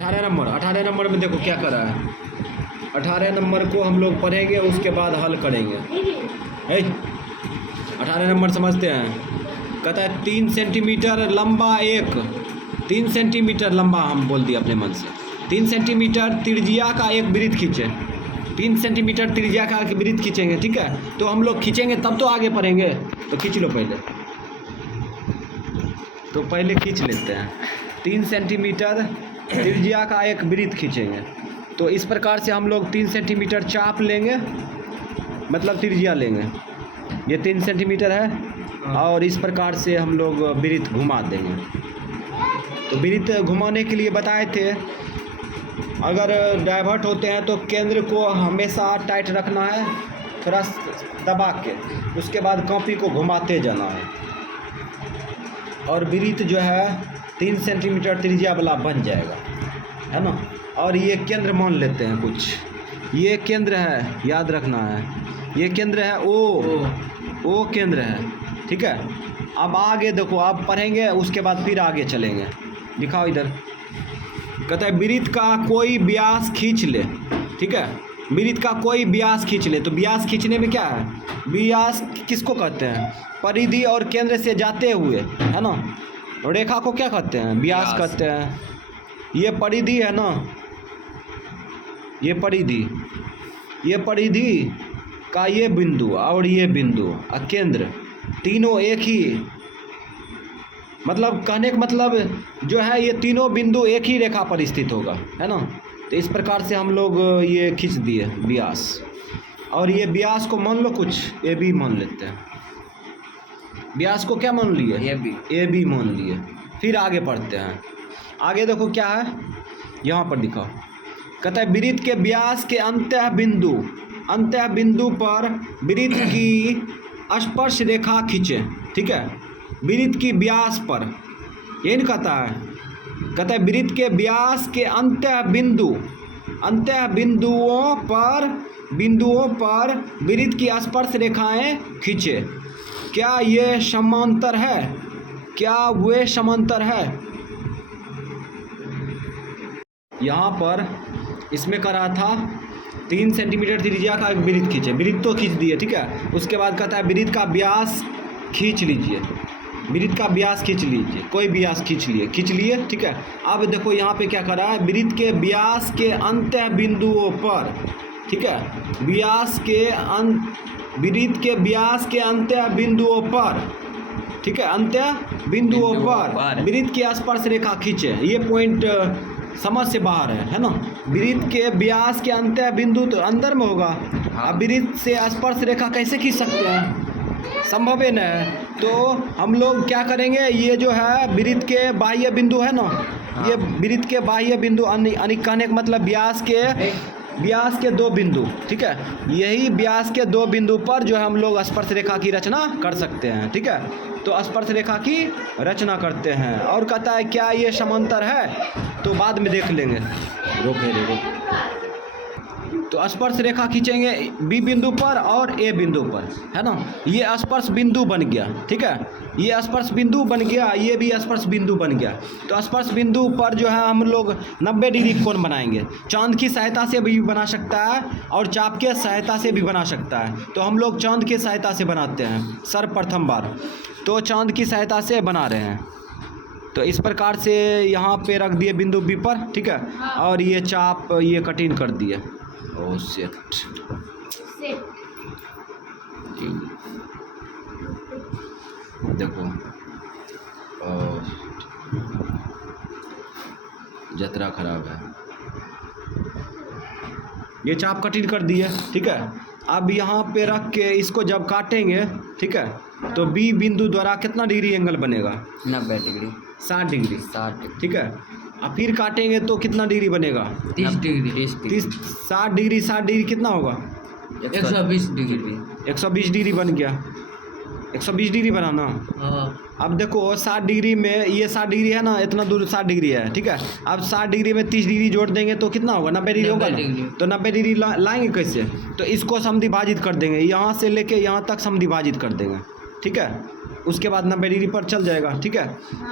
18 number में देखो क्या करा है। 18 नंबर को हम लोग पढ़ेंगे, उसके बाद हल करेंगे। 18 नंबर समझते हैं। कहता है 3 सेंटीमीटर लंबा 3 सेंटीमीटर लंबा, हम बोल दिए अपने मन से। 3 सेंटीमीटर त्रिज्या का एक वृत्त खींचे। 3 सेंटीमीटर त्रिज्या का एक वृत्त खींचेंगे, ठीक है। तो हम लोग खींचेंगे तब तो आगे पढ़ेंगे। तो खींच लो पहले खींच लेते हैं। 3 सेंटीमीटर त्रिज्या का एक वृत्त खींचेंगे। तो इस प्रकार से हम लोग 3 सेंटीमीटर चाप लेंगे, मतलब त्रिज्या लेंगे। ये 3 सेंटीमीटर है और इस प्रकार से हम लोग वृत्त घुमा देंगे। तो वृत्त घुमाने के लिए बताए थे, अगर डाइवर्ट होते हैं तो केंद्र को हमेशा टाइट रखना है, थोड़ा दबा के, उसके बाद कॉपी को घुमाते जाना है और वृत्त जो है 3 सेंटीमीटर त्रिज्या वाला बन जाएगा, है ना। और ये केंद्र मान लेते हैं कुछ, ये केंद्र है, याद रखना है, ये केंद्र है ओ केंद्र है, ठीक है। अब आगे देखो, आप पढ़ेंगे उसके बाद फिर आगे चलेंगे। दिखाओ इधर, कहता है वृत्त का कोई व्यास खींच ले, ठीक है। वृत्त का कोई व्यास खींच ले। तो व्यास खींचने में क्या है, व्यास किसको कहते हैं, परिधि और केंद्र से जाते हुए, है ना। रेखा को क्या कहते हैं, व्यास कहते हैं। ये परिधि है ना, ये परिधि का ये बिंदु और ये बिंदु और केंद्र, तीनों एक ही, मतलब कहने का मतलब जो है ये तीनों बिंदु एक ही रेखा पर स्थित होगा, है ना। तो इस प्रकार से हम लोग ये खींच दिए व्यास। और ये व्यास को मान लो कुछ ए बी मान लेते हैं। व्यास को क्या मान लिए, ए बी मान लिए। फिर आगे पढ़ते हैं। आगे देखो क्या है, यहाँ पर दिखाओ। कहता है वृत्त के व्यास के अंत्य बिंदु पर वृत्त की स्पर्श रेखा खींचे, ठीक है। वृत्त की व्यास पर, यही नहीं कहता है। कहता है वृत्त के व्यास के अंत्य बिंदुओं पर वृत्त की स्पर्श रेखाएं खींचे। क्या ये समांतर है, क्या वे समांतर है। यहाँ पर इसमें करा था 3 सेंटीमीटर त्रिज्या का एक वृत्त खींचे, वृत्त तो खींच दिए, ठीक है। उसके बाद कहता है वृत्त का व्यास खींच लीजिए, वृत्त का व्यास खींच लीजिए, कोई व्यास खींच लिए, ठीक है। अब देखो यहाँ पे क्या करा है, वृत्त के व्यास के अंत्य बिंदुओं पर, ठीक है, वृत्त के व्यास के अंत्य बिंदुओं पर, ठीक है, अंत्य बिंदुओं पर वृत्त की स्पर्श रेखा खींचे। ये पॉइंट समझ से बाहर है ना। वृत्त के व्यास के अंत्य बिंदु तो अंदर में होगा। अब वृत्त से स्पर्श रेखा कैसे खींच सकते हैं, संभव है न। तो हम लोग क्या करेंगे, ये जो है वृत्त के बाह्य बिंदु है ना, ये वृत्त के बाह्य बिंदु, कहने का मतलब व्यास के 2 बिंदु, ठीक है। यही व्यास के 2 बिंदु पर जो है हम लोग स्पर्श रेखा की रचना कर सकते हैं, ठीक है। तो स्पर्श रेखा की रचना करते हैं। और कहता है क्या ये समांतर है, तो बाद में देख लेंगे। तो स्पर्श रेखा खींचेंगे बी बिंदु पर और ए बिंदु पर, है ना। ये स्पर्श बिंदु बन गया, ठीक है, ये स्पर्श बिंदु बन गया, ये भी स्पर्श बिंदु बन गया। तो स्पर्श बिंदु पर जो है हम लोग 90 डिग्री कोण बनाएंगे। चांद की सहायता से भी बना सकता है और चाप के सहायता से भी बना सकता है। तो हम लोग चांद की सहायता से बनाते हैं सर्वप्रथम बार, तो चांद की सहायता से बना रहे हैं। तो इस प्रकार से यहाँ पे रख दिए बिंदु बी पर, ठीक है। और ये चाप ये कटिंग कर दिए। ओह शिट, देखो जतरा खराब है। ये चाप कटिंग कर दिए, ठीक है। अब यहाँ पे रख के इसको जब काटेंगे, ठीक है, तो बी बिंदु द्वारा कितना डिग्री एंगल बनेगा, 90 डिग्री, 60 डिग्री, ठीक है। अब फिर काटेंगे तो कितना डिग्री बनेगा, 30 डिग्री, 60 डिग्री कितना होगा, 120 डिग्री, 120 डिग्री बन गया। 120 डिग्री बना ना। अब देखो 60 डिग्री में, ये 60 डिग्री है ना, इतना दूर 60 डिग्री है, ठीक है। अब 60 डिग्री में 30 डिग्री जोड़ देंगे तो कितना होगा, 90 डिग्री होगा ना। तो 90 डिग्री लाएंगे कैसे, तो इसको समद्विभाजित कर देंगे, यहाँ से लेके यहाँ तक समद्विभाजित कर देंगे, ठीक है। उसके बाद 90 डिग्री पर चल जाएगा, ठीक है।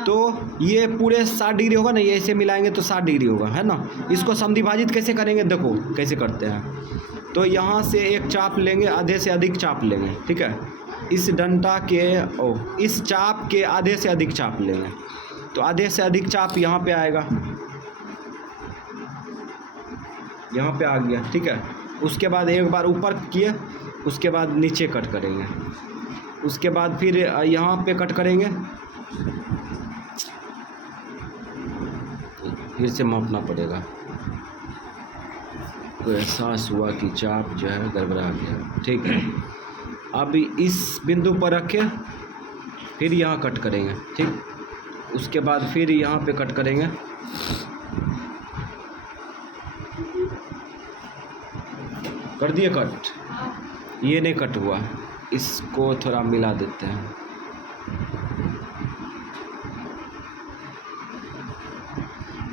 तो ये पूरे 60 डिग्री होगा ना, ये ऐसे मिलाएंगे तो 60 डिग्री होगा, है ना। इसको समद्विभाजित कैसे करेंगे, देखो कैसे करते हैं। तो यहाँ से एक चाप लेंगे, आधे से अधिक चाप लेंगे, ठीक है। इस डंडा के इस चाप के आधे से अधिक चाप लेंगे, तो आधे से अधिक चाप यहाँ पे आएगा, यहाँ पे आ गया, ठीक है। उसके बाद एक बार ऊपर किए, उसके बाद नीचे कट करेंगे, उसके बाद फिर यहाँ पे कट करेंगे, फिर से मापना पड़ेगा। तो एहसास हुआ कि चाप जो है गड़बड़ा गया, ठीक है। अब इस बिंदु पर रखे, फिर यहाँ कट करेंगे, ठीक। उसके बाद फिर यहाँ पे कट करेंगे, कर दिए कट। ये नहीं कट हुआ, इसको थोड़ा मिला देते हैं।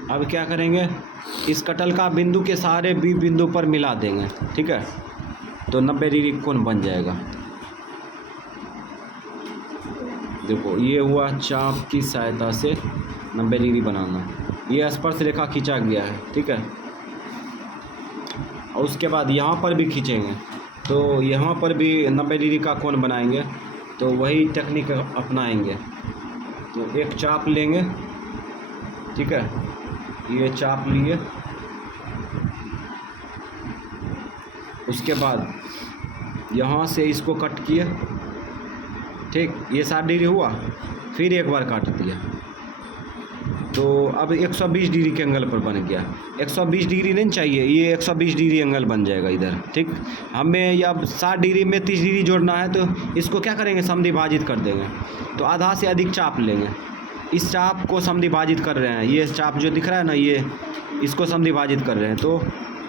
अब क्या करेंगे, इस कटल का बिंदु के सारे बी बिंदु पर मिला देंगे, ठीक है। तो 90 डिग्री कोण बन जाएगा। देखो ये हुआ चाप की सहायता से 90 डिग्री बनाना। ये स्पर्श रेखा खींचा गया है, ठीक है। और उसके बाद यहाँ पर भी खींचेंगे, तो यहाँ पर भी 90 डिग्री का कोण बनाएंगे। तो वही टेक्निक अपनाएंगे। तो एक चाप लेंगे, ठीक है। ये चाप लिए, उसके बाद यहाँ से इसको कट किए, ठीक। ये 60 डिग्री हुआ, फिर एक बार काट दिया, तो अब 120 डिग्री के एंगल पर बन गया। 120 डिग्री नहीं चाहिए, ये 120 डिग्री एंगल बन जाएगा इधर, ठीक। हमें या 60 डिग्री में 30 डिग्री जोड़ना है, तो इसको क्या करेंगे, समद्विभाजित कर देंगे। तो आधा से अधिक चाप लेंगे, इस चाप को समद्विभाजित कर रहे हैं। ये चाप जो दिख रहा है ना, ये इसको समद्विभाजित कर रहे हैं। तो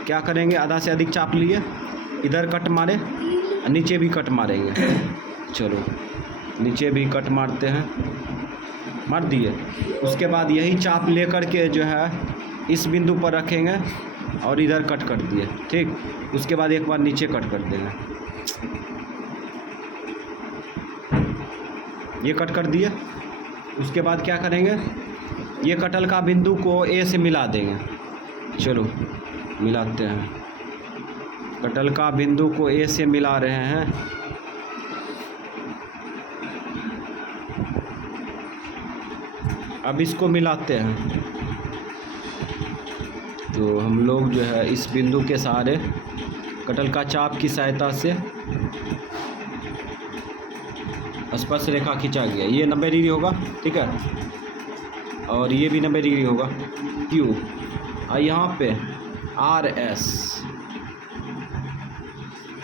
क्या करेंगे, आधा से अधिक चाप लिए, इधर कट मारे, नीचे भी कट मारेंगे। चलो नीचे भी कट मारते हैं, मार दिए। उसके बाद यही चाप लेकर के जो है इस बिंदु पर रखेंगे और इधर कट कर दिए, ठीक। उसके बाद एक बार नीचे कट कर देंगे, ये कट कर दिए। उसके बाद क्या करेंगे, ये कटल का बिंदु को ए से मिला देंगे। चलो मिलाते हैं, कटल का बिंदु को ए से मिला रहे हैं। अब इसको मिलाते हैं। तो हम लोग जो है इस बिंदु के सहारे कटल का चाप की सहायता से स्पर्श रेखा खींचा गया। ये 90 डिग्री होगा, ठीक है। और ये भी 90 डिग्री होगा, क्यू। और यहाँ पे आर एस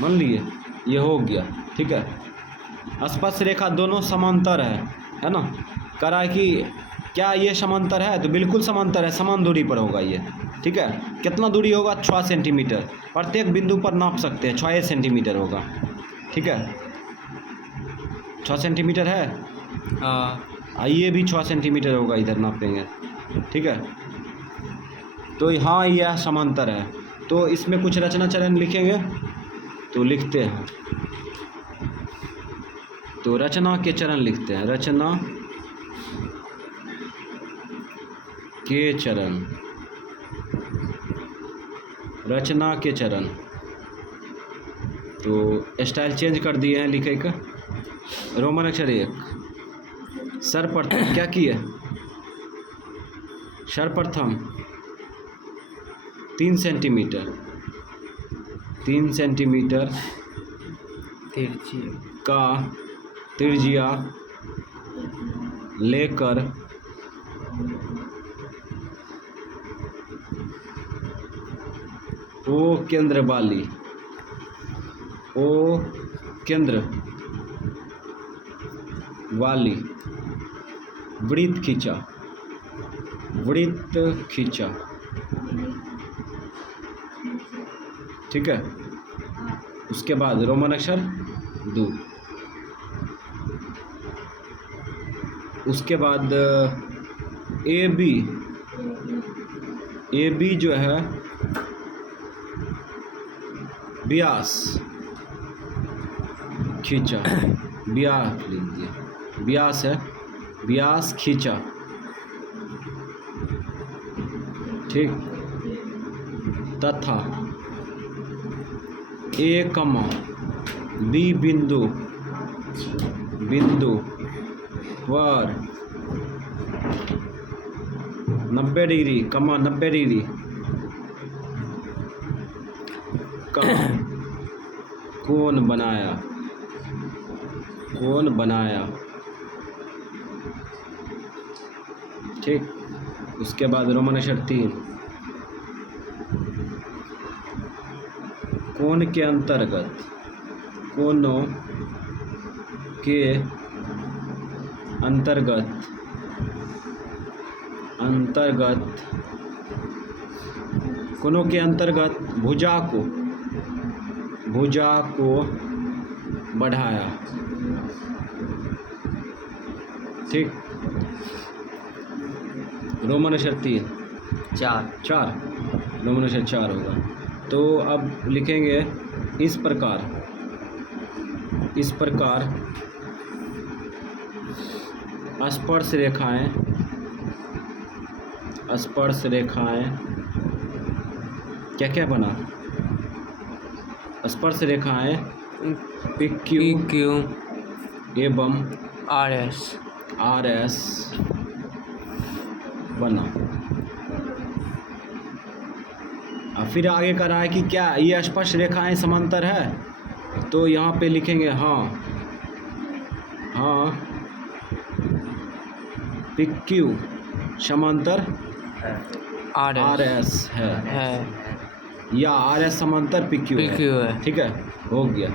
मान लिए, ये हो गया, ठीक है। स्पर्श रेखा दोनों समांतर है ना। करा कि क्या ये समांतर है, तो बिल्कुल समांतर है, समान दूरी पर होगा ये, ठीक है। कितना दूरी होगा, 6 सेंटीमीटर। प्रत्येक बिंदु पर नाप सकते हैं, 6 सेंटीमीटर होगा, ठीक है। 6 सेंटीमीटर है, ये भी 6 सेंटीमीटर होगा, इधर नापेंगे, ठीक है। तो हाँ यह समांतर है। तो इसमें कुछ रचना चरण लिखेंगे, तो लिखते हैं। तो रचना के चरण लिखते हैं, रचना के चरण, रचना के चरण। तो स्टाइल चेंज कर दिए हैं लिखे का। रोमन अक्षर 1। सर्वप्रथम क्या किए, सर्वप्रथम 3 सेंटीमीटर का त्रिज्या लेकर ओ केंद्र वाली वृत्त खींचा, ठीक है। उसके बाद रोमन अक्षर 2। उसके बाद ए बी जो है व्यास खींचा, व्यास लिख दिया, व्यास है, व्यास खींचा, ठीक, तथा ए कमा बी बिंदु पर 90 डिग्री कमा 90 डिग्री का कोण बनाया, ठीक। उसके बाद रोमन अक्षर 3, कोण के अंतर्गत, कोनों के अंतर्गत कोनों के अंतर्गत भुजा को बढ़ाया, ठीक। रोमन अक्षर 3 4 रोमन अक्षर 4 होगा। तो अब लिखेंगे इस प्रकार स्पर्श रेखाएं क्या बना, स्पर्श रेखाएं PQ एवं RS बना। अब फिर आगे कर रहा है कि क्या ये स्पर्श रेखाएं समांतर है, तो यहाँ पे लिखेंगे हाँ PQ समांतर RS है या RS समांतर PQ है, ठीक है, हो गया।